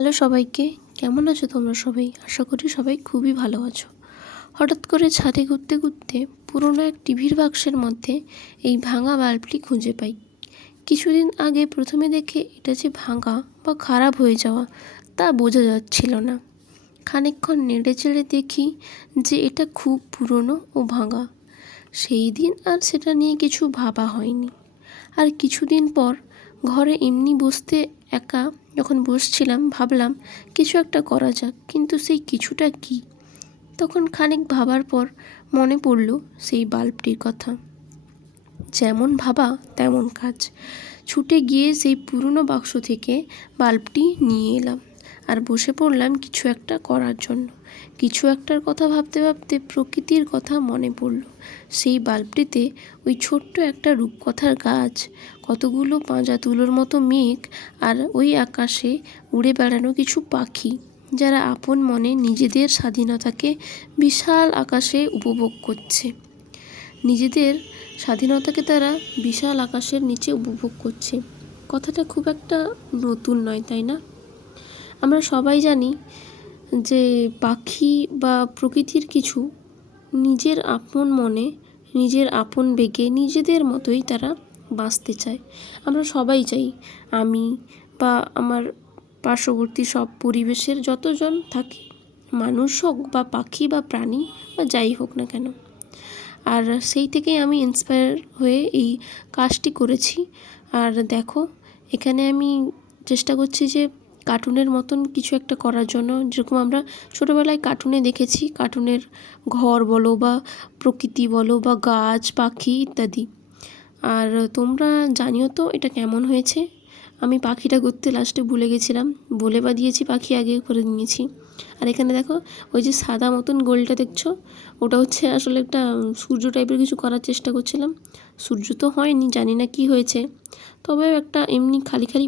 Hello সবাইকে, কেমন আছো তোমরা সবাই? আশা করি সবাই খুবই ভালো আছো। হঠাৎ করে ছাদে ঘুরতে ঘুরতে পুরনো এক টিভির বাক্সের মধ্যে এই ভাঙা বাল্বটি খুঁজে পাই। কিছুদিন আগে প্রথমে দেখে এটা যে ভাঙা বা খারাপ হয়ে যাওয়া তা বোঝা যাচ্ছিল না। খানিকক্ষণ নেড়ে চেড়ে দেখি যে এটা খুব পুরনো ও ভাঙা। সেই দিন আর সেটা নিয়ে কিছু ভাবা হয়নি। আর কিছুদিন পর ঘরে এমনি বসতে একা যখন বসছিলাম ভাবলাম কিছু একটা করা যাক, কিন্তু সেই কিছুটা কি? তখন খানিক ভাবার পর মনে পড়ল সেই বাল্বটির কথা। যেমন ভাবা তেমন কাজ। ছুটে গিয়ে সেই পুরনো বাক্স থেকে বাল্বটি নিয়ে এলাম আর বসে পড়লাম কিছু একটা করার জন্য। কিছু একটার কথা ভাবতে ভাবতে প্রকৃতির কথা মনে পড়ল। সেই বাল্বটিতে ওই ছোট্ট একটা রূপকথার গাছ, কতগুলো পাঁজা তুলোর মতো মেঘ আর ওই আকাশে উড়ে বেড়ানো কিছু পাখি, যারা আপন মনে নিজেদের স্বাধীনতাকে বিশাল আকাশে উপভোগ করছে। নিজেদের স্বাধীনতাকে তারা বিশাল আকাশের নিচে উপভোগ করছে। কথাটা খুব একটা নতুন নয়, তাই না? আমরা সবাই জানি যে পাখি বা প্রকৃতির কিছু নিজের আপন মনে, নিজের আপন বেগে, নিজেদের মতোই তারা বাঁচতে চায়। আমরা সবাই চাই, আমি বা আমার পার্শ্ববর্তী সব পরিবেশের যতজন থাকে, মানুষ হোক বা পাখি বা প্রাণী বা যাই হোক না কেন। আর সেই থেকেই আমি ইন্সপায়ার হয়ে এই কাজটি করেছি। আর দেখো, এখানে আমি চেষ্টা করছি যে কার্টুনের মতন কিছু একটা করার জন্য, যেরকম আমরা ছোটোবেলায় কার্টুনে দেখেছি, কার্টুনের ঘর বলো বা প্রকৃতি বলো বা গাছ পাখি ইত্যাদি। আর তোমরা জানিও তো এটা কেমন হয়েছে। আমি পাখিটা করতে লাস্টে ভুলে গেছিলাম, বলে বা দিয়েছি পাখি আগে করে নিয়েছি। আর এখানে দেখো, ওই যে সাদা মতন গোলটা দেখছো, ওটা হচ্ছে আসলে একটা সূর্য টাইপের কিছু করার চেষ্টা করছিলাম। সূর্য তো হয়নি, জানি না কি হয়েছে, তবে একটা এমনি খালি খালি